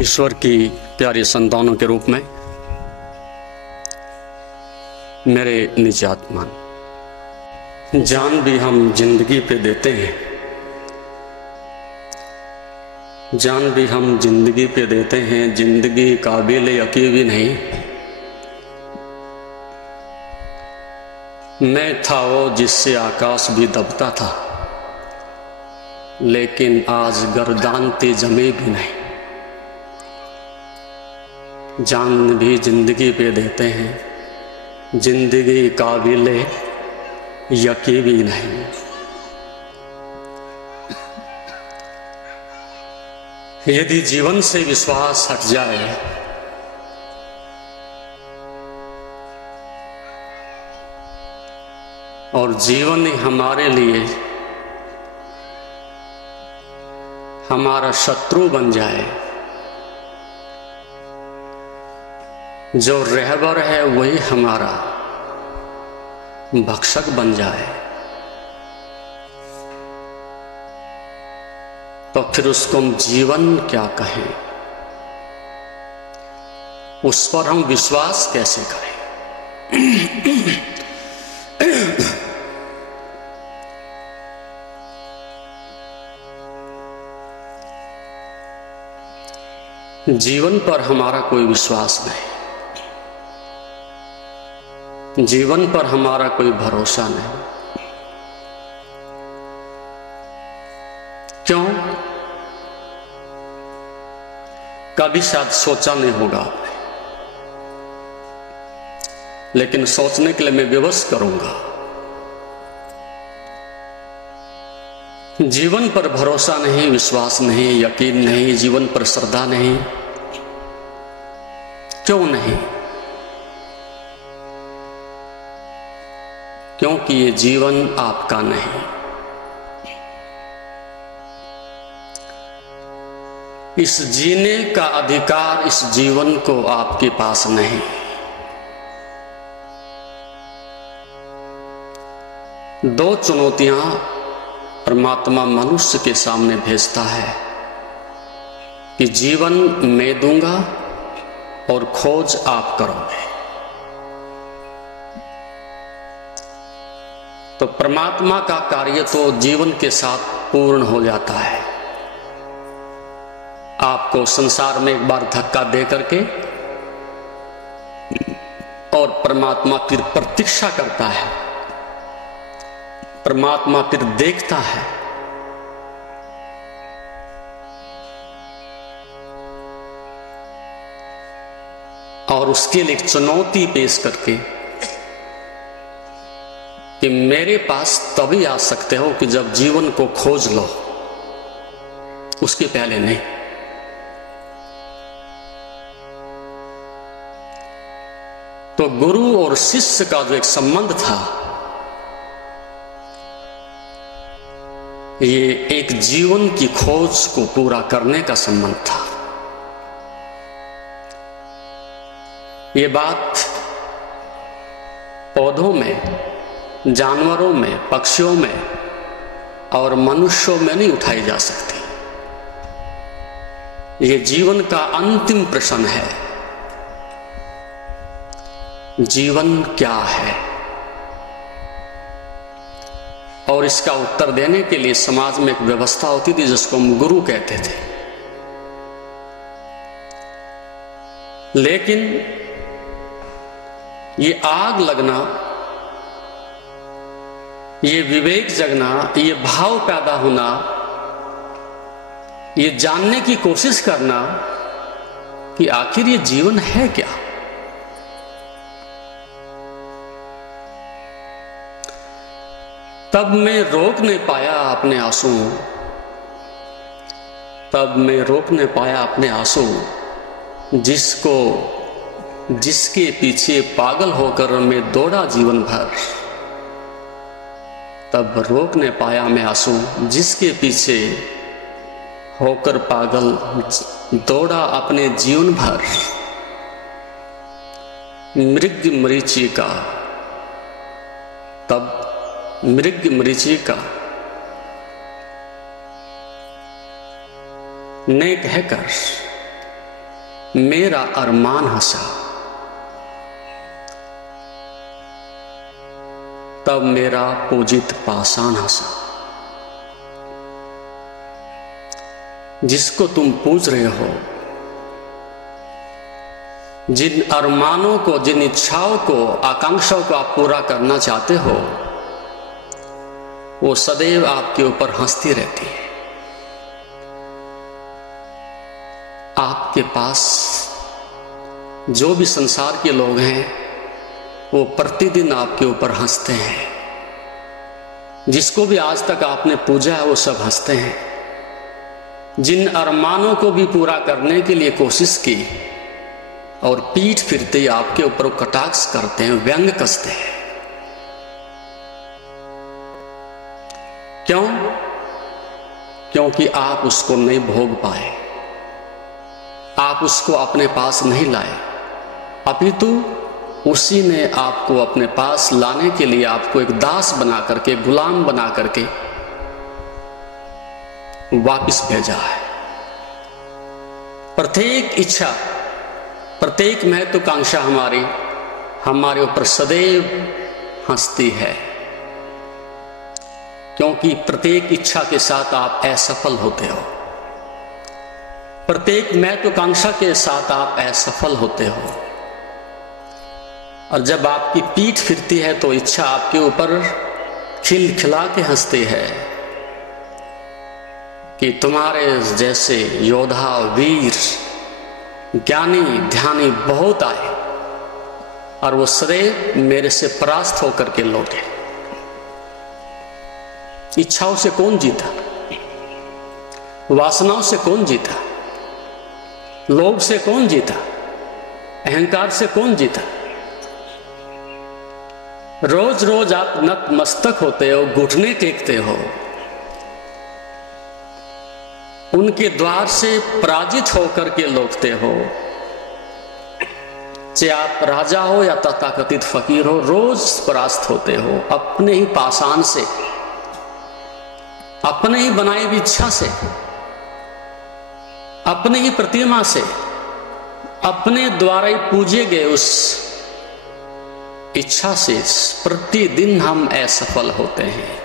ईश्वर की प्यारी संतानों के रूप में मेरे निजातमान, जान भी हम जिंदगी पे देते हैं, जान भी हम जिंदगी पे देते हैं, जिंदगी काबिल यकीन भी नहीं। मैं था वो जिससे आकाश भी दबता था, लेकिन आज गर्दानते जमे भी नहीं। जान भी जिंदगी पे देते हैं, जिंदगी काबिल यकीन भी नहीं। यदि जीवन से विश्वास हट जाए और जीवन ही हमारे लिए हमारा शत्रु बन जाए, जो रहबर है वही हमारा भक्षक बन जाए, तो फिर उसको हम जीवन क्या कहें, उस पर हम विश्वास कैसे करें। जीवन पर हमारा कोई विश्वास नहीं, जीवन पर हमारा कोई भरोसा नहीं। क्यों? कभी शायद सोचा नहीं होगा आपने, लेकिन सोचने के लिए मैं विवश करूंगा। जीवन पर भरोसा नहीं, विश्वास नहीं, यकीन नहीं, जीवन पर श्रद्धा नहीं। क्यों नहीं? क्योंकि ये जीवन आपका नहीं। इस जीने का अधिकार इस जीवन को आपके पास नहीं। दो चुनौतियां परमात्मा मनुष्य के सामने भेजता है कि जीवन मैं दूंगा और खोज आप करोगे। तो परमात्मा का कार्य तो जीवन के साथ पूर्ण हो जाता है। आपको संसार में एक बार धक्का दे करके, और परमात्मा फिर प्रतीक्षा करता है, परमात्मा फिर देखता है। और उसके लिए एक चुनौती पेश करके कि मेरे पास तभी आ सकते हो कि जब जीवन को खोज लो, उसके पहले नहीं। तो गुरु और शिष्य का जो एक संबंध था, ये एक जीवन की खोज को पूरा करने का संबंध था। ये बात पौधों में, जानवरों में, पक्षियों में और मनुष्यों में नहीं उठाई जा सकती। ये जीवन का अंतिम प्रश्न है, जीवन क्या है। और इसका उत्तर देने के लिए समाज में एक व्यवस्था होती थी जिसको हम गुरु कहते थे। लेकिन ये आग लगना, ये विवेक जगना, ये भाव पैदा होना, ये जानने की कोशिश करना कि आखिर ये जीवन है क्या। तब मैं रोक नहीं पाया अपने आंसू, तब मैं रोक नहीं पाया अपने आंसू, जिसके पीछे पागल होकर मैं दौड़ा जीवन भर। तब रोक नहीं पाया मैं आंसू, जिसके पीछे होकर पागल दौड़ा अपने जीवन भर। मृग मरीचिका, तब मृग मरीचिका ने कहकर मेरा अरमान हंसा, तब मेरा पूजित पाषाण हंसा। जिसको तुम पूज रहे हो, जिन अरमानों को, जिन इच्छाओं को, आकांक्षाओं को आप पूरा करना चाहते हो, वो सदैव आपके ऊपर हंसती रहती है। आपके पास जो भी संसार के लोग हैं वो प्रतिदिन आपके ऊपर हंसते हैं। जिसको भी आज तक आपने पूजा है वो सब हंसते हैं। जिन अरमानों को भी पूरा करने के लिए कोशिश की और पीठ फिरते आपके ऊपर कटाक्ष करते हैं, व्यंग कसते हैं। क्यों? क्योंकि आप उसको नहीं भोग पाए, आप उसको अपने पास नहीं लाए, अपितु उसी ने आपको अपने पास लाने के लिए आपको एक दास बना करके, गुलाम बना करके वापिस भेजा है। प्रत्येक इच्छा, प्रत्येक महत्वाकांक्षा हमारे ऊपर सदैव हंसती है, क्योंकि प्रत्येक इच्छा के साथ आप असफल होते हो, प्रत्येक महत्वाकांक्षा के साथ आप असफल होते हो। और जब आपकी पीठ फिरती है तो इच्छा आपके ऊपर खिलखिला के हंसती है कि तुम्हारे जैसे योद्धा, वीर, ज्ञानी, ध्यानी बहुत आए और वो सदैव मेरे से परास्त होकर के लौटे। इच्छाओं से कौन जीता? वासनाओं से कौन जीता? लोभ से कौन जीता? अहंकार से कौन जीता? रोज रोज आप नतमस्तक होते हो, घुटने टेकते हो, उनके द्वार से पराजित होकर के लौटते हो। चाहे आप राजा हो या तथाकथित फकीर हो, रोज परास्त होते हो अपने ही पाषाण से, अपने ही बनाई हुई इच्छा से, अपने ही प्रतिमा से, अपने द्वारा ही पूजे गए उस इच्छा से प्रतिदिन हम असफल होते हैं।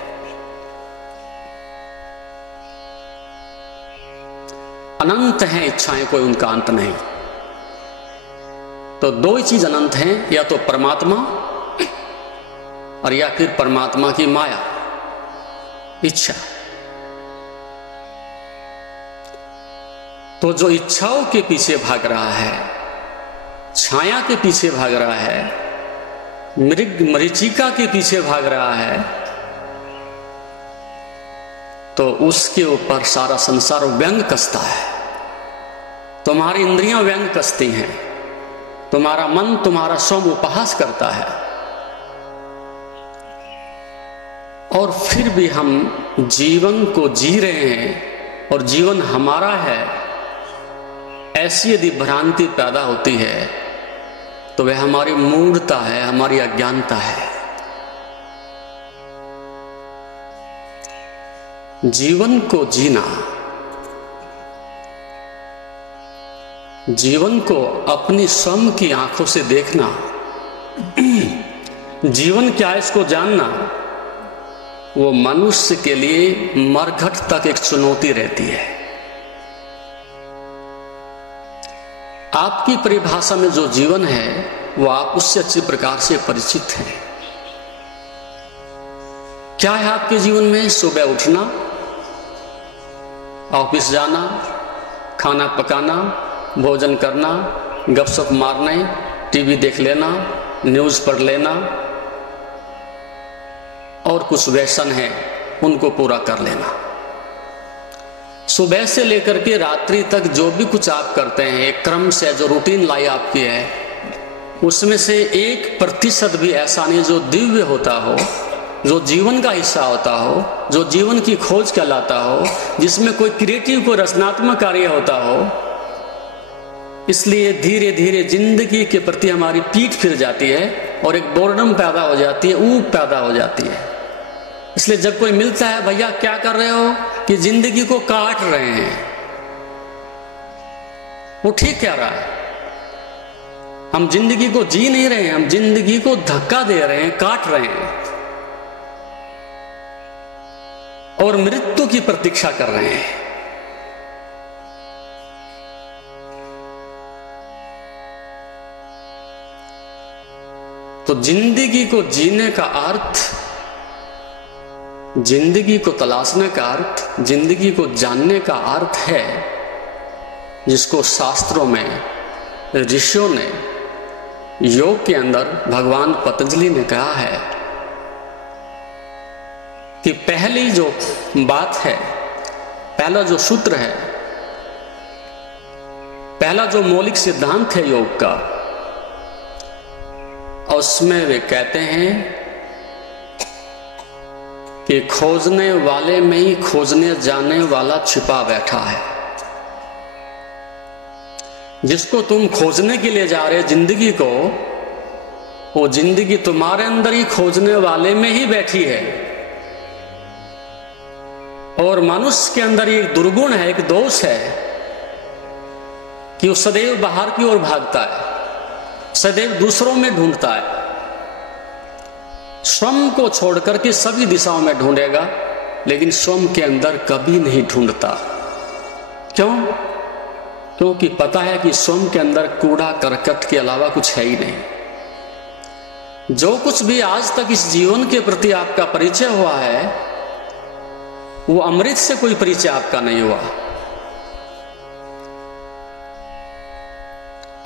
अनंत हैं इच्छाएं, कोई उनका अंत नहीं। तो दो ही चीज अनंत हैं, या तो परमात्मा और या फिर परमात्मा की माया, इच्छा। तो जो इच्छाओं के पीछे भाग रहा है, छाया के पीछे भाग रहा है, मृग मरीचिका के पीछे भाग रहा है, तो उसके ऊपर सारा संसार व्यंग कसता है। तुम्हारी इंद्रियां व्यंग कसती हैं, तुम्हारा मन, तुम्हारा स्वयं उपहास करता है। और फिर भी हम जीवन को जी रहे हैं और जीवन हमारा है, ऐसी यदि भ्रांति पैदा होती है तो वह हमारी मूढ़ता है, हमारी अज्ञानता है। जीवन को जीना, जीवन को अपनी स्वयं की आंखों से देखना, जीवन क्या है इसको जानना, वो मनुष्य के लिए मरघट तक एक चुनौती रहती है। आपकी परिभाषा में जो जीवन है वो आप उससे अच्छी प्रकार से परिचित हैं। क्या है आपके जीवन में? सुबह उठना, ऑफिस जाना, खाना पकाना, भोजन करना, गपशप मारने, टीवी देख लेना, न्यूज पढ़ लेना, और कुछ व्यसन है उनको पूरा कर लेना। सुबह से लेकर के रात्रि तक जो भी कुछ आप करते हैं, एक क्रम से जो रूटीन लाई आपकी है, उसमें से 1% भी ऐसा नहीं जो दिव्य होता हो, जो जीवन का हिस्सा होता हो, जो जीवन की खोज कहलाता हो, जिसमें कोई क्रिएटिव, कोई रचनात्मक कार्य होता हो। इसलिए धीरे धीरे जिंदगी के प्रति हमारी पीठ फिर जाती है और एक बोर्डम पैदा हो जाती है, ऊब पैदा हो जाती है। इसलिए जब कोई मिलता है, भैया क्या कर रहे हो, कि जिंदगी को काट रहे हैं, वो ठीक कह रहा है। हम जिंदगी को जी नहीं रहे हैं, हम जिंदगी को धक्का दे रहे हैं, काट रहे हैं और मृत्यु की प्रतीक्षा कर रहे हैं। तो जिंदगी को जीने का अर्थ, जिंदगी को तलाशने का अर्थ, जिंदगी को जानने का अर्थ है जिसको शास्त्रों में ऋषियों ने, योग के अंदर भगवान पतंजलि ने कहा है कि पहली जो बात है, पहला जो सूत्र है, पहला जो मौलिक सिद्धांत है योग का, उसमें वे कहते हैं कि खोजने वाले में ही खोजने जाने वाला छिपा बैठा है। जिसको तुम खोजने के लिए जा रहे जिंदगी को, वो जिंदगी तुम्हारे अंदर ही खोजने वाले में ही बैठी है। और मनुष्य के अंदर एक दुर्गुण है, एक दोष है कि वो सदैव बाहर की ओर भागता है, सदैव दूसरों में ढूंढता है। स्वयं को छोड़कर के सभी दिशाओं में ढूंढेगा, लेकिन स्वयं के अंदर कभी नहीं ढूंढता। क्यों? क्योंकि पता है कि स्वयं के अंदर कूड़ा करकट के अलावा कुछ है ही नहीं। जो कुछ भी आज तक इस जीवन के प्रति आपका परिचय हुआ है, वो अमृत से कोई परिचय आपका नहीं हुआ,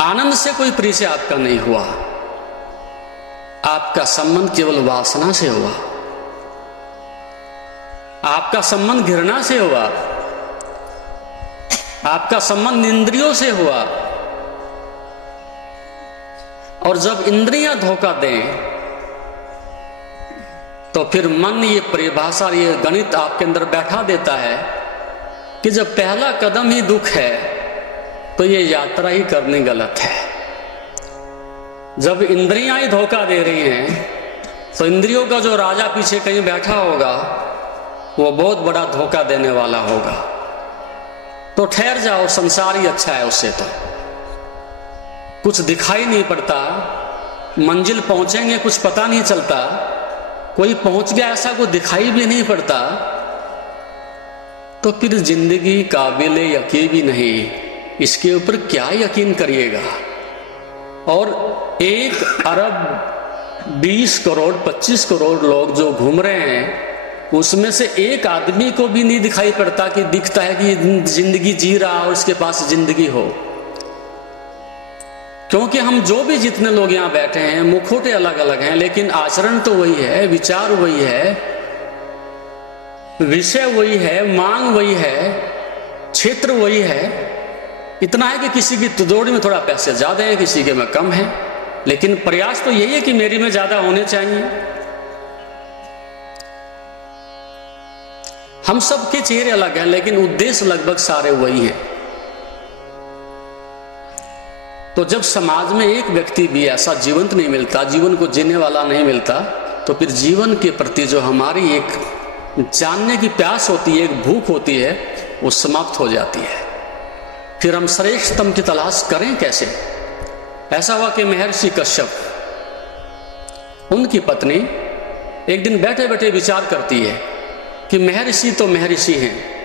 आनंद से कोई परिचय आपका नहीं हुआ। आपका संबंध केवल वासना से हुआ, आपका संबंध घृणा से हुआ, आपका संबंध इंद्रियों से हुआ। और जब इंद्रियां धोखा दें तो फिर मन ये परिभाषा, ये गणित आपके अंदर बैठा देता है कि जब पहला कदम ही दुख है तो ये यात्रा ही करनी गलत है। जब इंद्रियां ही धोखा दे रही हैं तो इंद्रियों का जो राजा पीछे कहीं बैठा होगा वो बहुत बड़ा धोखा देने वाला होगा। तो ठहर जाओ, संसार ही अच्छा है उससे। तो कुछ दिखाई नहीं पड़ता, मंजिल पहुंचेंगे कुछ पता नहीं चलता, कोई पहुंच गया ऐसा कोई दिखाई भी नहीं पड़ता, तो फिर जिंदगी काबिल यकीन भी नहीं, इसके ऊपर क्या यकीन करिएगा। और 1 अरब 20 करोड़ 25 करोड़ लोग जो घूम रहे हैं, उसमें से एक आदमी को भी नहीं दिखाई पड़ता कि दिखता है कि जिंदगी जी रहा और उसके पास जिंदगी हो। क्योंकि हम जो भी जितने लोग यहां बैठे हैं, मुखौटे अलग अलग हैं, लेकिन आचरण तो वही है, विचार वही है, विषय वही है, मांग वही है, क्षेत्र वही है। इतना है कि किसी की तिजोरी में थोड़ा पैसे ज्यादा है, किसी के में कम है, लेकिन प्रयास तो यही है कि मेरी में ज्यादा होने चाहिए। हम सबके चेहरे अलग हैं, लेकिन उद्देश्य लगभग सारे वही हैं। तो जब समाज में एक व्यक्ति भी ऐसा जीवंत नहीं मिलता, जीवन को जीने वाला नहीं मिलता, तो फिर जीवन के प्रति जो हमारी एक जानने की प्यास होती है, एक भूख होती है, वो समाप्त हो जाती है। फिर हम श्रेष्ठतम की तलाश करें कैसे? ऐसा हुआ कि महर्षि कश्यप, उनकी पत्नी एक दिन बैठे बैठे विचार करती है कि महर्षि तो महर्षि हैं,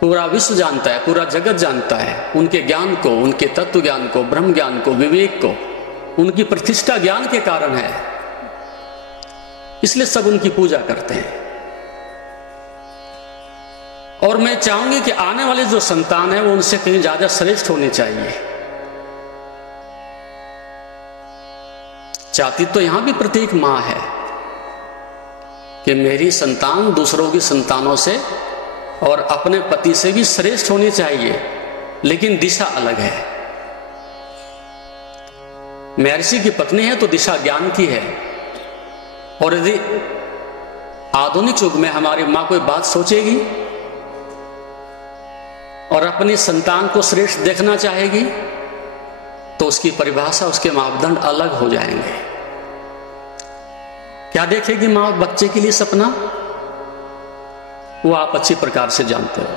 पूरा विश्व जानता है, पूरा जगत जानता है उनके ज्ञान को, उनके तत्व ज्ञान को, ब्रह्म ज्ञान को, विवेक को, उनकी प्रतिष्ठा ज्ञान के कारण है, इसलिए सब उनकी पूजा करते हैं। और मैं चाहूंगी कि आने वाले जो संतान है वो उनसे कहीं ज्यादा श्रेष्ठ होनी चाहिए। चाहती तो यहां भी प्रत्येक मां है कि मेरी संतान दूसरों की संतानों से और अपने पति से भी श्रेष्ठ होनी चाहिए, लेकिन दिशा अलग है। महर्षि की पत्नी है तो दिशा ज्ञान की है। और यदि आधुनिक युग में हमारी मां कोई बात सोचेगी और अपनी संतान को श्रेष्ठ देखना चाहेगी, तो उसकी परिभाषा, उसके मापदंड अलग हो जाएंगे। क्या देखेगी मां बच्चे के लिए सपना, वो आप अच्छी प्रकार से जानते हो।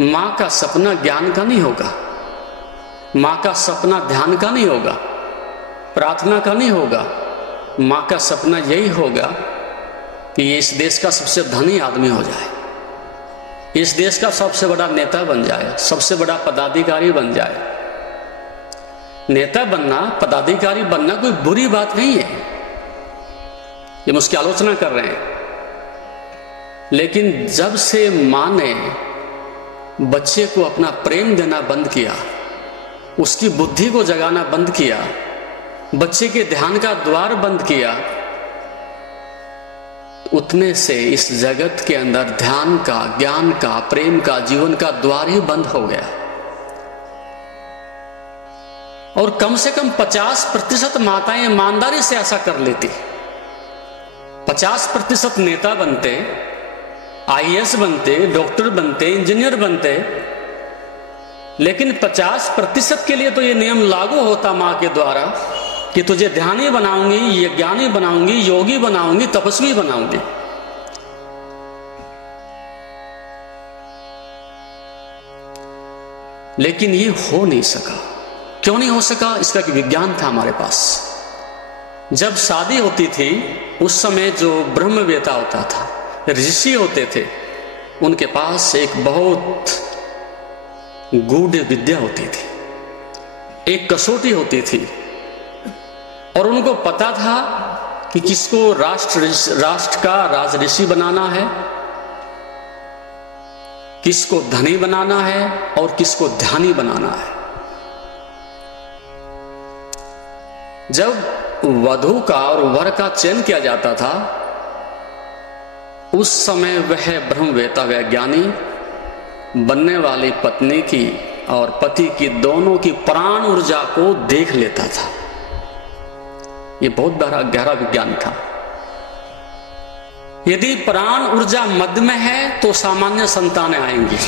मां का सपना ज्ञान का नहीं होगा, मां का सपना ध्यान का नहीं होगा, प्रार्थना का नहीं होगा। मां का सपना यही होगा कि ये इस देश का सबसे धनी आदमी हो जाए, इस देश का सबसे बड़ा नेता बन जाए, सबसे बड़ा पदाधिकारी बन जाए। नेता बनना, पदाधिकारी बनना कोई बुरी बात नहीं है, ये हम उसकी आलोचना कर रहे हैं। लेकिन जब से मां ने बच्चे को अपना प्रेम देना बंद किया, उसकी बुद्धि को जगाना बंद किया, बच्चे के ध्यान का द्वार बंद किया, उतने से इस जगत के अंदर ध्यान का, ज्ञान का, प्रेम का, जीवन का द्वार ही बंद हो गया। और कम से कम 50% माताएं ईमानदारी से ऐसा कर लेती। 50% नेता बनते, IAS बनते, डॉक्टर बनते, इंजीनियर बनते, लेकिन 50% के लिए तो ये नियम लागू होता मां के द्वारा कि तुझे ध्यानी बनाऊंगी, ये ज्ञानी बनाऊंगी, योगी बनाऊंगी, तपस्वी बनाऊंगी। लेकिन ये हो नहीं सका। क्यों नहीं हो सका? इसका कि विज्ञान था हमारे पास। जब शादी होती थी उस समय जो ब्रह्मवेता होता था, ऋषि होते थे, उनके पास एक बहुत गूढ़ विद्या होती थी, एक कसौटी होती थी, और उनको पता था कि किसको राष्ट्र का राज ऋषि बनाना है, किसको धनी बनाना है और किसको ध्यानी बनाना है। जब वधू का और वर का चयन किया जाता था, उस समय वह ब्रह्मवेता, वह ज्ञानी बनने वाली पत्नी की और पति की दोनों की प्राण ऊर्जा को देख लेता था। यह बहुत गहरा विज्ञान था। यदि प्राण ऊर्जा मध्य में है तो सामान्य संतानें आएंगी,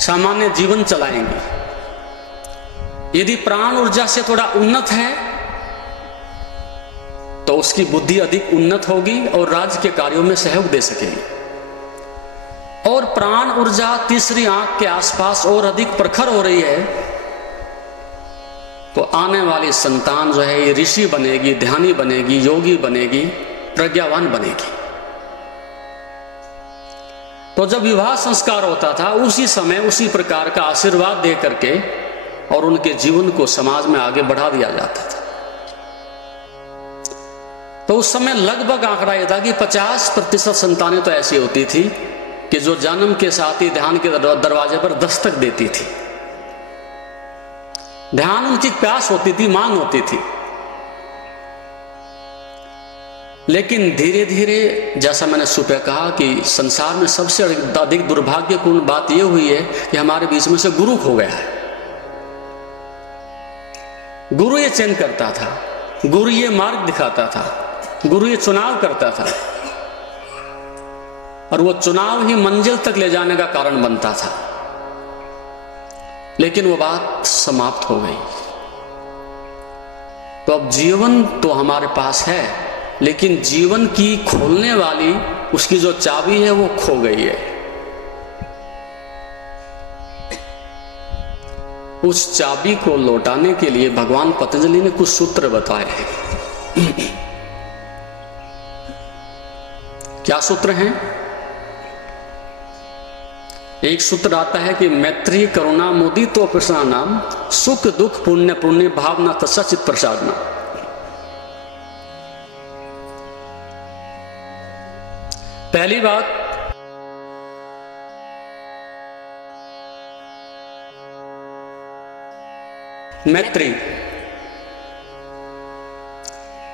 सामान्य जीवन चलाएंगी। यदि प्राण ऊर्जा से थोड़ा उन्नत है तो उसकी बुद्धि अधिक उन्नत होगी और राज्य के कार्यों में सहयोग दे सकेगी। और प्राण ऊर्जा तीसरी आंख के आसपास और अधिक प्रखर हो रही है तो आने वाली संतान जो है ये ऋषि बनेगी, ध्यानी बनेगी, योगी बनेगी, प्रज्ञावान बनेगी। तो जब विवाह संस्कार होता था उसी समय उसी प्रकार का आशीर्वाद दे करके और उनके जीवन को समाज में आगे बढ़ा दिया जाता था। तो उस समय लगभग आंकड़ा यह था कि 50% संतानें तो ऐसी होती थी कि जो जन्म के साथ ही ध्यान के दरवाजे पर दस्तक देती थी। ध्यान उनकी प्यास होती थी, मांग होती थी। लेकिन धीरे धीरे, जैसा मैंने सुबह कहा कि संसार में सबसे अधिक दुर्भाग्यपूर्ण बात यह हुई है कि हमारे बीच में से गुरु खो गया है। गुरु ये चयन करता था, गुरु ये मार्ग दिखाता था, गुरु ये चुनाव करता था, और वो चुनाव ही मंजिल तक ले जाने का कारण बनता था। लेकिन वो बात समाप्त हो गई। तो अब जीवन तो हमारे पास है, लेकिन जीवन की खोलने वाली उसकी जो चाबी है वो खो गई है। उस चाबी को लौटाने के लिए भगवान पतंजलि ने कुछ सूत्र बताए हैं। क्या सूत्र हैं? एक सूत्र आता है कि मैत्री करुणा मुदितो प्रसन्नानाम सुख दुख पुण्य पुण्य भावना तस्सा चित्त प्रसादना। पहली बात, मैत्री।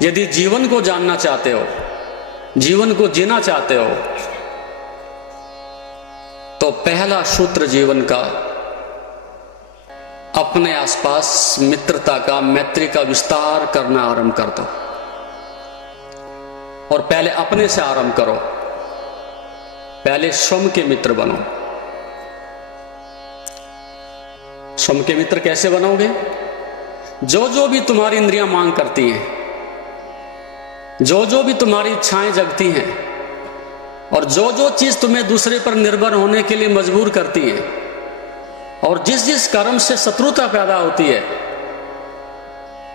यदि जीवन को जानना चाहते हो, जीवन को जीना चाहते हो, तो पहला सूत्र जीवन का अपने आसपास मित्रता का, मैत्री का विस्तार करना आरंभ कर दो। और पहले अपने से आरंभ करो। पहले स्वयं के मित्र बनो। स्वयं के मित्र कैसे बनोगे? जो जो भी तुम्हारी इंद्रियां मांग करती हैं, जो जो भी तुम्हारी इच्छाएं जगती हैं, और जो जो चीज तुम्हें दूसरे पर निर्भर होने के लिए मजबूर करती है और जिस जिस कर्म से शत्रुता पैदा होती है,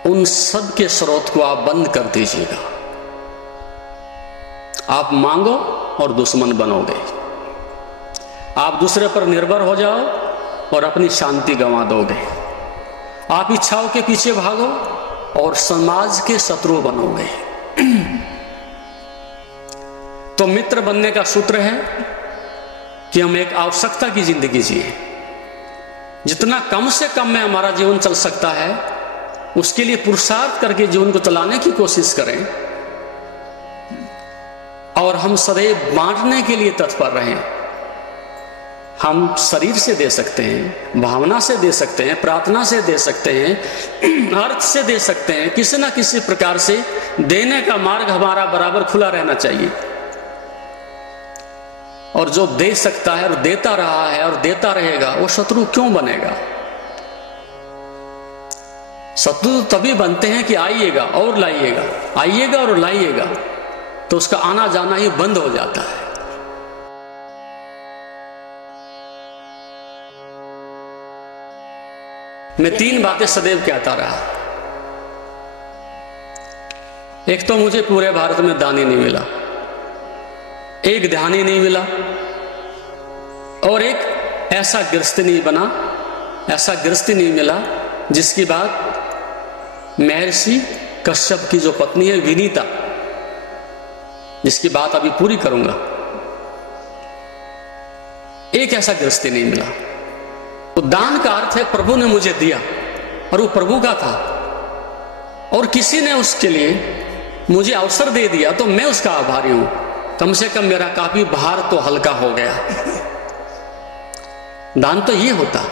उन सब के स्रोत को आप बंद कर दीजिएगा। आप मांगो और दुश्मन बनोगे। आप दूसरे पर निर्भर हो जाओ और अपनी शांति गंवा दोगे। आप इच्छाओं के पीछे भागो और समाज के शत्रु बनोगे। तो मित्र बनने का सूत्र है कि हम एक आवश्यकता की जिंदगी जिए। जितना कम से कम में हमारा जीवन चल सकता है, उसके लिए पुरुषार्थ करके जीवन को चलाने की कोशिश करें और हम सदैव बांटने के लिए तत्पर रहें। हम शरीर से दे सकते हैं, भावना से दे सकते हैं, प्रार्थना से दे सकते हैं, अर्थ से दे सकते हैं। किसी ना किसी प्रकार से देने का मार्ग हमारा बराबर खुला रहना चाहिए। और जो दे सकता है और देता रहा है और देता रहेगा, वो शत्रु क्यों बनेगा? शत्रु तभी बनते हैं कि आइएगा और लाइएगा, आइएगा और लाइएगा, तो उसका आना जाना ही बंद हो जाता है। मैं 3 बातें सदैव कहता रहा। एक तो मुझे पूरे भारत में दानी नहीं मिला, एक ध्यानी नहीं मिला, और एक ऐसा गृहस्थी नहीं बना, ऐसा गृहस्थी नहीं मिला जिसकी बात महर्षि कश्यप की जो पत्नी है विनीता, जिसकी बात अभी पूरी करूंगा, एक ऐसा गृहस्थी नहीं मिला। तो दान का अर्थ है प्रभु ने मुझे दिया और वो प्रभु का था, और किसी ने उसके लिए मुझे अवसर दे दिया तो मैं उसका आभारी हूं। कम से कम मेरा काफी भार तो हल्का हो गया। दान तो ये होता,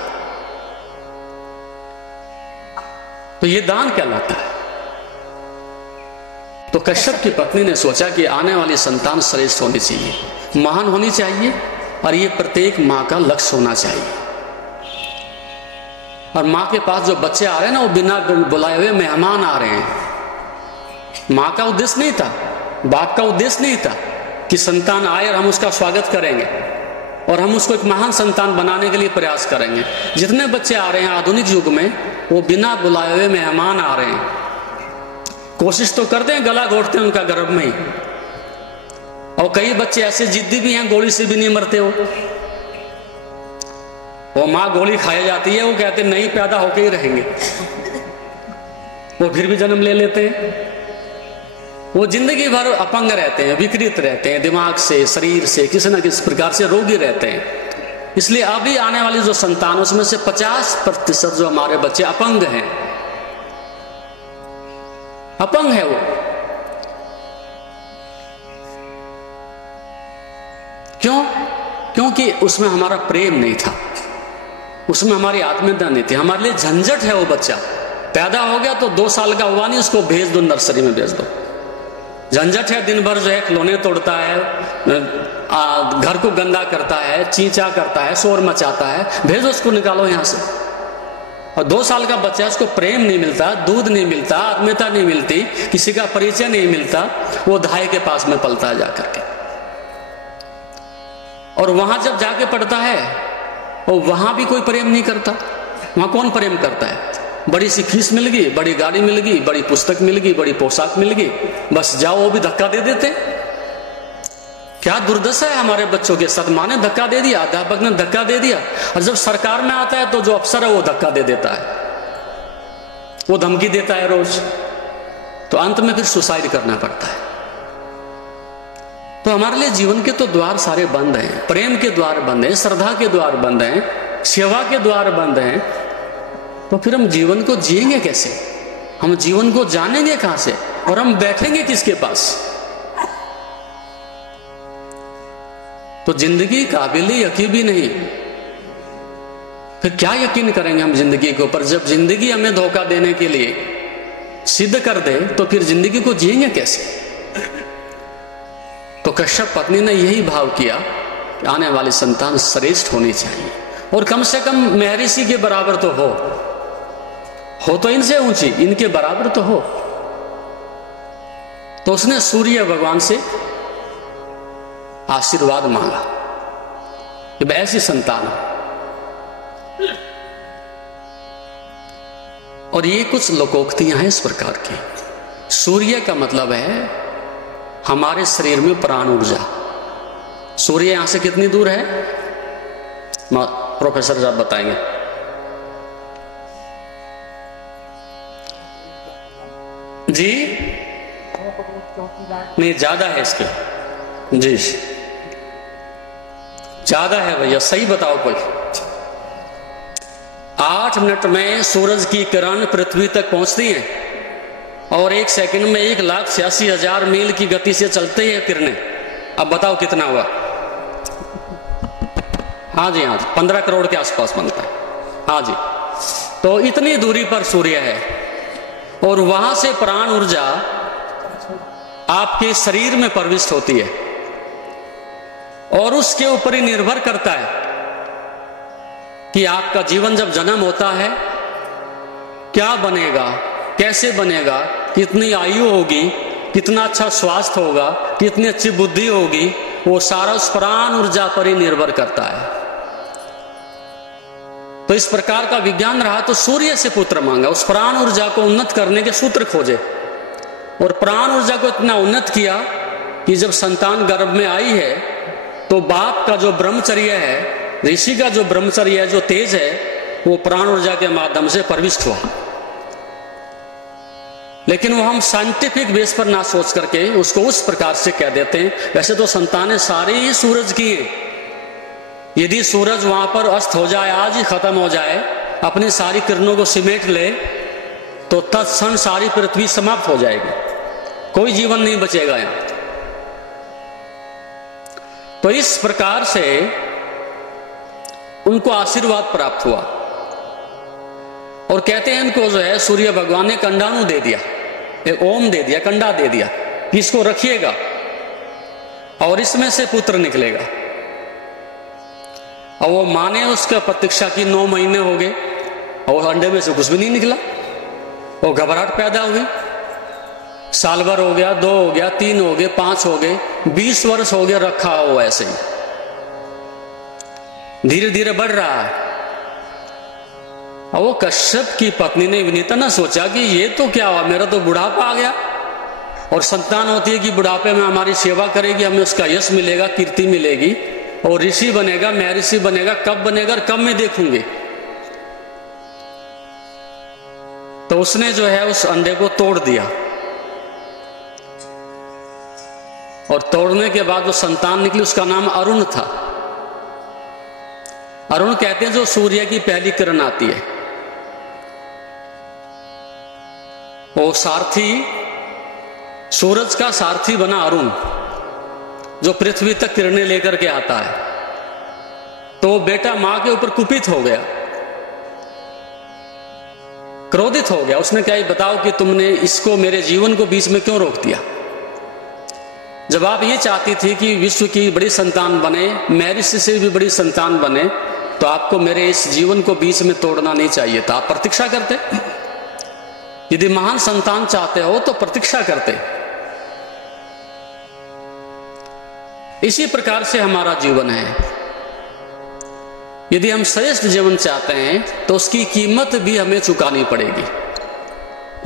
तो ये दान कहलाता है। तो कश्यप की पत्नी ने सोचा कि आने वाली संतान श्रेष्ठ होनी चाहिए, महान होनी चाहिए, और ये प्रत्येक मां का लक्ष्य होना चाहिए। और मां के पास जो बच्चे आ रहे हैं ना, वो बिना बुलाए हुए मेहमान आ रहे हैं। मां का उद्देश्य नहीं था, बाप का उद्देश्य नहीं था कि संतान आए और हम उसका स्वागत करेंगे और हम उसको एक महान संतान बनाने के लिए प्रयास करेंगे। जितने बच्चे आ रहे हैं आधुनिक युग में, वो बिना बुलाए हुए मेहमान आ रहे हैं। कोशिश तो करते हैं, गला घोटते हैं उनका गर्भ में ही। और कई बच्चे ऐसे जिद्दी भी हैं, गोली से भी नहीं मरते हो। वो माँ गोली खाई जाती है, वो कहते नहीं पैदा होके ही रहेंगे, वो फिर भी जन्म ले लेते हैं। वो जिंदगी भर अपंग रहते हैं, विकृत रहते हैं, दिमाग से, शरीर से, किसी न किसी प्रकार से रोगी रहते हैं। इसलिए अभी आने वाली जो संतान, उसमें से 50% जो हमारे बच्चे अपंग हैं, अपंग है वो। क्यों? क्योंकि उसमें हमारा प्रेम नहीं था, उसमें हमारी आत्मीयता नहीं थी। हमारे लिए झंझट है वो बच्चा। पैदा हो गया तो 2 साल का हुआ नहीं, उसको भेज दो, नर्सरी में भेज दो। झंझट है, दिन भर जो है खिलौने तोड़ता है, घर को गंदा करता है, चींचा करता है, शोर मचाता है, भेजो उसको, निकालो यहां से। और 2 साल का बच्चा, उसको प्रेम नहीं मिलता, दूध नहीं मिलता, आत्मीयता नहीं मिलती, किसी का परिचय नहीं मिलता, वो धाय के पास में पलता है जाकर के। और वहां जब जाके पढ़ता है, और वहां भी कोई प्रेम नहीं करता। वहां कौन प्रेम करता है? बड़ी सी फीस मिल गई, बड़ी गाड़ी मिल गई, बड़ी पुस्तक मिल गई, बड़ी पोशाक मिल गई, बस जाओ, वो भी धक्का दे देते। क्या दुर्दशा है हमारे बच्चों के साथ। माँ ने धक्का दे दिया, अध्यापक ने धक्का दे दिया, और जब सरकार में आता है तो जो अफसर है वो धक्का दे देता है, वो धमकी देता है रोज। तो अंत में फिर सुसाइड करना पड़ता है। तो हमारे लिए जीवन के तो द्वार सारे बंद हैं। प्रेम के द्वार बंद हैं, श्रद्धा के द्वार बंद हैं, सेवा के द्वार बंद हैं। तो फिर हम जीवन को जिएंगे कैसे? हम जीवन को जानेंगे कहां से? और हम बैठेंगे किसके पास? तो जिंदगी काबिल यकीन भी नहीं, फिर क्या यकीन करेंगे हम जिंदगी के ऊपर? जब जिंदगी हमें धोखा देने के लिए सिद्ध कर दे, तो फिर जिंदगी को जिएंगे कैसे? तो कश्यप पत्नी ने यही भाव किया कि आने वाली संतान श्रेष्ठ होनी चाहिए, और कम से कम महर्षि के बराबर तो हो तो इनसे ऊंची, इनके बराबर तो हो। तो उसने सूर्य भगवान से आशीर्वाद मांगा कि मैं ऐसी संतान हूं। और ये कुछ लोकोक्तियां हैं इस प्रकार की। सूर्य का मतलब है हमारे शरीर में प्राण ऊर्जा। सूर्य यहां से कितनी दूर है, प्रोफेसर साहब बताएंगे। जी नहीं, ज्यादा है इसके। जी ज्यादा है भैया, सही बताओ कोई। 8 मिनट में सूरज की किरण पृथ्वी तक पहुंचती है और 1 सेकंड में 1,86,000 मील की गति से चलते हैं किरणें। अब बताओ कितना हुआ। हाँ जी, हाँ जी, 15 करोड़ के आसपास बनता है। हाँ जी, तो इतनी दूरी पर सूर्य है और वहां से प्राण ऊर्जा आपके शरीर में प्रविष्ट होती है और उसके ऊपर ही निर्भर करता है कि आपका जीवन जब जन्म होता है क्या बनेगा, कैसे बनेगा, कितनी आयु होगी, कितना अच्छा स्वास्थ्य होगा, कितनी अच्छी बुद्धि होगी, वो सारा उस प्राण ऊर्जा पर ही निर्भर करता है। तो इस प्रकार का विज्ञान रहा तो सूर्य से पुत्र मांगा, उस प्राण ऊर्जा को उन्नत करने के सूत्र खोजे और प्राण ऊर्जा को इतना उन्नत किया कि जब संतान गर्भ में आई है तो बाप का जो ब्रह्मचर्य है, ऋषि का जो ब्रह्मचर्य है, जो तेज है, वो प्राण ऊर्जा के माध्यम से प्रविष्ट हुआ। लेकिन वो हम साइंटिफिक बेस पर ना सोच करके उसको उस प्रकार से कह देते हैं। वैसे तो संतानें सारी ही सूरज की हैं। यदि सूरज वहां पर अस्त हो जाए, आज ही खत्म हो जाए, अपनी सारी किरणों को सिमेट ले, तो तत्क्षण सारी पृथ्वी समाप्त हो जाएगी, कोई जीवन नहीं बचेगा यहां। तो इस प्रकार से उनको आशीर्वाद प्राप्त हुआ और कहते हैं इनको जो है सूर्य भगवान ने कंडाणु दे दिया, एक ओम दे दिया, कंडा दे दिया कि इसको रखिएगा और इसमें से पुत्र निकलेगा। और वो माँ ने उसका प्रतीक्षा की, 9 महीने हो गए और अंडे में से कुछ भी नहीं निकला। वो घबराहट पैदा हुई। साल भर हो गया, 2 हो गया, 3 हो गए, 5 हो गए, 20 वर्ष हो गए, रखा हो ऐसे ही, धीरे धीरे बढ़ रहा है। और वो कश्यप की पत्नी ने विनीता ने सोचा कि ये तो क्या हुआ, मेरा तो बुढ़ापा आ गया। और संतान होती है कि बुढ़ापे में हमारी सेवा करेगी, हमें उसका यश मिलेगा, कीर्ति मिलेगी और ऋषि बनेगा, मैं ऋषि बनेगा, कब बनेगा और कब मैं देखूंगी। तो उसने जो है उस अंडे को तोड़ दिया और तोड़ने के बाद जो संतान निकली उसका नाम अरुण था। अरुण कहते हैं जो सूर्य की पहली किरण आती है। वो सारथी, सूरज का सारथी बना अरुण, जो पृथ्वी तक किरणें लेकर के आता है। तो बेटा मां के ऊपर कुपित हो गया, क्रोधित हो गया। उसने क्या, बताओ कि तुमने इसको, मेरे जीवन को बीच में क्यों रोक दिया। जब आप ये चाहती थी कि विश्व की बड़ी संतान बने, मेरी से भी बड़ी संतान बने, तो आपको मेरे इस जीवन को बीच में तोड़ना नहीं चाहिए था। आप प्रतीक्षा करते। यदि महान संतान चाहते हो तो प्रतीक्षा करते। इसी प्रकार से हमारा जीवन है। यदि हम श्रेष्ठ जीवन चाहते हैं तो उसकी कीमत भी हमें चुकानी पड़ेगी।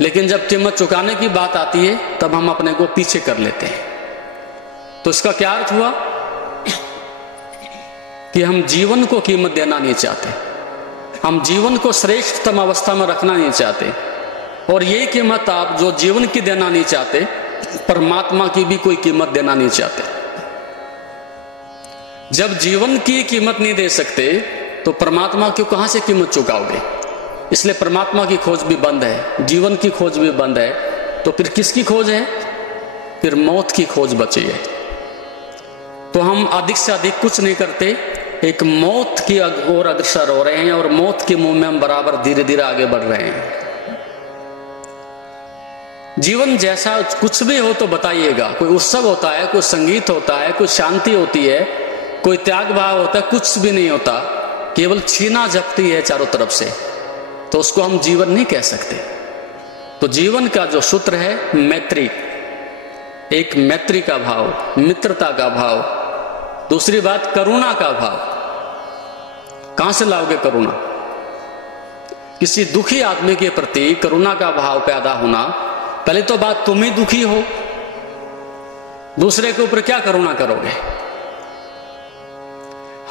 लेकिन जब कीमत चुकाने की बात आती है तब हम अपने को पीछे कर लेते हैं। तो इसका क्या अर्थ हुआ कि हम जीवन को कीमत देना नहीं चाहते, हम जीवन को श्रेष्ठतम अवस्था में रखना नहीं चाहते। और ये कीमत आप जो जीवन की देना नहीं चाहते, परमात्मा की भी कोई कीमत देना नहीं चाहते। जब जीवन की कीमत नहीं दे सकते तो परमात्मा की कहां से कीमत चुकाओगे। इसलिए परमात्मा की खोज भी बंद है, जीवन की खोज भी बंद है। तो फिर किसकी खोज है? फिर मौत की खोज बची है। तो हम अधिक से अधिक कुछ नहीं करते, एक मौत की ओर अग्रसर हो रहे हैं और मौत के मुंह में हम बराबर धीरे धीरे आगे बढ़ रहे हैं। जीवन जैसा कुछ भी हो तो बताइएगा। कोई उत्सव होता है, कोई संगीत होता है, कोई शांति होती है, कोई त्याग भाव होता है, कुछ भी नहीं होता, केवल छीना झपटी है चारों तरफ से, तो उसको हम जीवन नहीं कह सकते। तो जीवन का जो सूत्र है मैत्री, एक मैत्री का भाव, मित्रता का भाव, दूसरी बात करुणा का भाव। कहां से लाओगे करुणा? किसी दुखी आदमी के प्रति करुणा का भाव पैदा होना, पहले तो बात तुम ही दुखी हो, दूसरे के ऊपर क्या करुणा करोगे?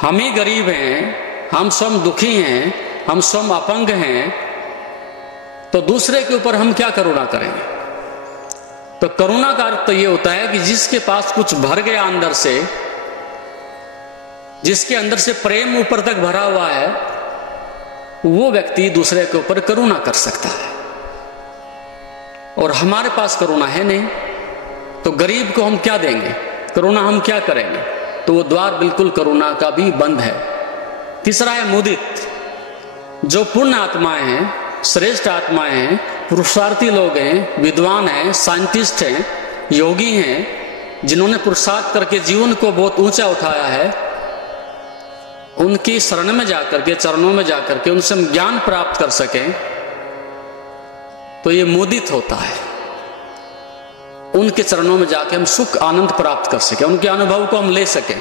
हम ही गरीब हैं, हम स्वयं दुखी हैं, हम स्वयं अपंग हैं, तो दूसरे के ऊपर हम क्या करुणा करेंगे? तो करुणा का अर्थ तो ये होता है कि जिसके पास कुछ भर गया अंदर से, जिसके अंदर से प्रेम ऊपर तक भरा हुआ है, वो व्यक्ति दूसरे के ऊपर करुणा कर सकता है। और हमारे पास करुणा है नहीं, तो गरीब को हम क्या देंगे? करुणा हम क्या करेंगे? तो वो द्वार बिल्कुल करुणा का भी बंद है। तीसरा है मुदित। जो पुण्य आत्माएं हैं, श्रेष्ठ आत्माएं हैं, पुरुषार्थी लोग हैं, विद्वान हैं, साइंटिस्ट हैं, योगी हैं, जिन्होंने पुरुषार्थ करके जीवन को बहुत ऊंचा उठाया है, उनकी शरण में जाकर के, चरणों में जाकर के उनसे हम ज्ञान प्राप्त कर सकें, तो ये मुदित होता है। उनके चरणों में जाके हम सुख आनंद प्राप्त कर सकें, उनके अनुभव को हम ले सकें।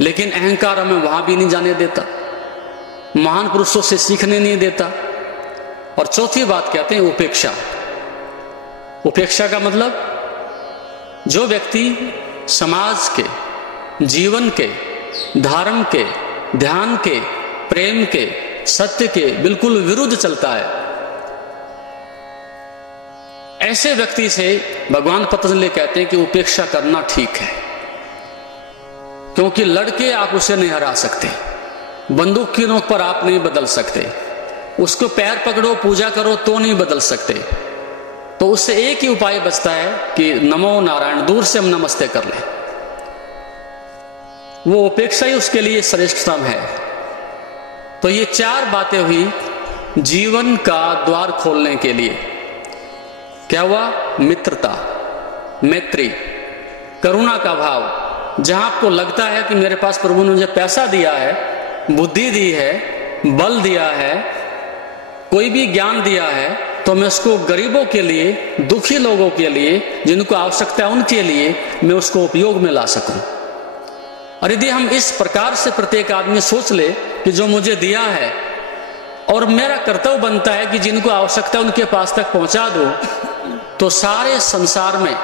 लेकिन अहंकार हमें वहां भी नहीं जाने देता, महान पुरुषों से सीखने नहीं देता। और चौथी बात कहते हैं उपेक्षा। उपेक्षा का मतलब, जो व्यक्ति समाज के, जीवन के, धर्म के, ध्यान के, प्रेम के, सत्य के बिल्कुल विरुद्ध चलता है, ऐसे व्यक्ति से भगवान पतंजलि कहते हैं कि उपेक्षा करना ठीक है। क्योंकि लड़के आप उसे नहीं हरा सकते, बंदूक की नोक पर आप नहीं बदल सकते, उसको पैर पकड़ो, पूजा करो तो नहीं बदल सकते। तो उससे एक ही उपाय बचता है कि नमो नारायण, दूर से हम नमस्ते कर लें। वो उपेक्षा ही उसके लिए श्रेष्ठतम है। तो ये चार बातें हुई जीवन का द्वार खोलने के लिए। क्या हुआ? मित्रता, मैत्री, करुणा का भाव। जहां आपको लगता है कि मेरे पास प्रभु ने मुझे पैसा दिया है, बुद्धि दी है, बल दिया है, कोई भी ज्ञान दिया है, तो मैं उसको गरीबों के लिए, दुखी लोगों के लिए, जिनको आवश्यकता है उनके लिए मैं उसको उपयोग में ला सकूं। और यदि हम इस प्रकार से प्रत्येक आदमी सोच ले कि जो मुझे दिया है और मेरा कर्तव्य बनता है कि जिनको आवश्यकता है उनके पास तक पहुंचा दूं, तो सारे संसार में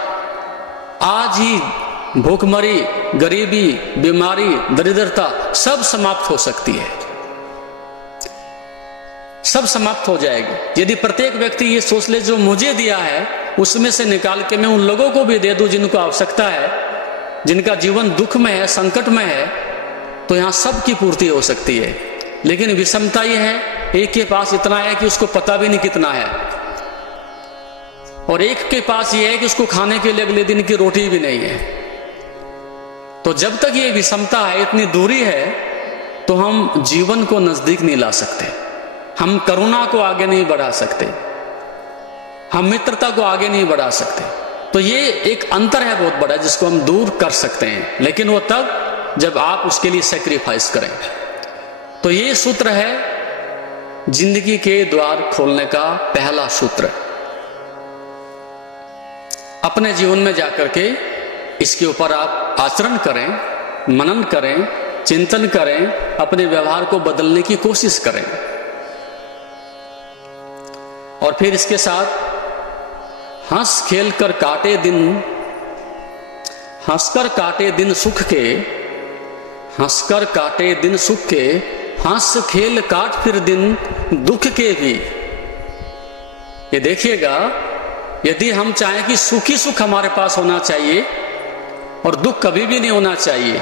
आज ही भूखमरी, गरीबी, बीमारी, दरिद्रता सब समाप्त हो सकती है, सब समाप्त हो जाएगी। यदि प्रत्येक व्यक्ति ये सोच ले जो मुझे दिया है उसमें से निकाल के मैं उन लोगों को भी दे दूं जिनको आवश्यकता है, जिनका जीवन दुख में है, संकट में है, तो यहां सबकी पूर्ति हो सकती है। लेकिन विषमता यह है, एक के पास इतना है कि उसको पता भी नहीं कितना है, और एक के पास यह है कि उसको खाने के लिए अगले दिन की रोटी भी नहीं है। तो जब तक ये विषमता है, इतनी दूरी है, तो हम जीवन को नजदीक नहीं ला सकते, हम करुणा को आगे नहीं बढ़ा सकते, हम मित्रता को आगे नहीं बढ़ा सकते। तो ये एक अंतर है बहुत बड़ा, जिसको हम दूर कर सकते हैं, लेकिन वो तब जब आप उसके लिए सैक्रिफाइस करें। तो ये सूत्र है जिंदगी के द्वार खोलने का पहला सूत्र। अपने जीवन में जाकर के इसके ऊपर आप आचरण करें, मनन करें, चिंतन करें, अपने व्यवहार को बदलने की कोशिश करें। और फिर इसके साथ हंस खेल कर काटे दिन, हंसकर काटे दिन सुख के, हंसकर काटे दिन सुख के, हंस खेल काट फिर दिन दुख के भी। ये देखिएगा, यदि हम चाहें कि सुख ही सुख हमारे पास होना चाहिए और दुख कभी भी नहीं होना चाहिए,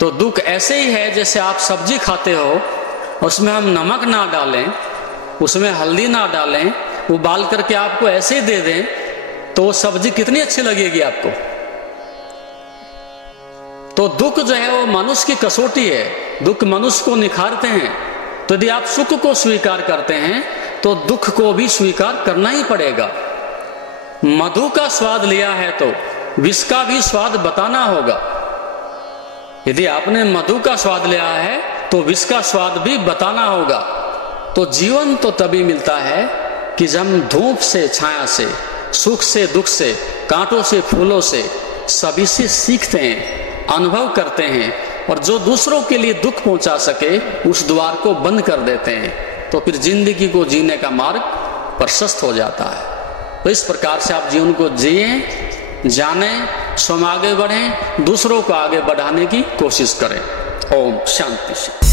तो दुख ऐसे ही है जैसे आप सब्जी खाते हो, उसमें हम नमक ना डालें, उसमें हल्दी ना डालें, उबाल करके आपको ऐसे ही दे दें, तो वो सब्जी कितनी अच्छी लगेगी आपको। तो दुख जो है वो मनुष्य की कसौटी है, दुख मनुष्य को निखारते हैं। तो यदि आप सुख को स्वीकार करते हैं तो दुख को भी स्वीकार करना ही पड़ेगा। मधु का स्वाद लिया है तो विष का भी स्वाद बताना होगा। यदि आपने मधु का स्वाद लिया है तो विष का स्वाद भी बताना होगा। तो जीवन तो तभी मिलता है कि जब हम धूप से छाया से, सुख से दुख से, कांटों से फूलों से, सभी से सीखते हैं, अनुभव करते हैं और जो दूसरों के लिए दुख पहुंचा सके उस द्वार को बंद कर देते हैं, तो फिर जिंदगी को जीने का मार्ग प्रशस्त हो जाता है। तो इस प्रकार से आप जीवन को जिए, जाने, स्वयं आगे बढ़ें, दूसरों को आगे बढ़ाने की कोशिश करें। ओम शांति।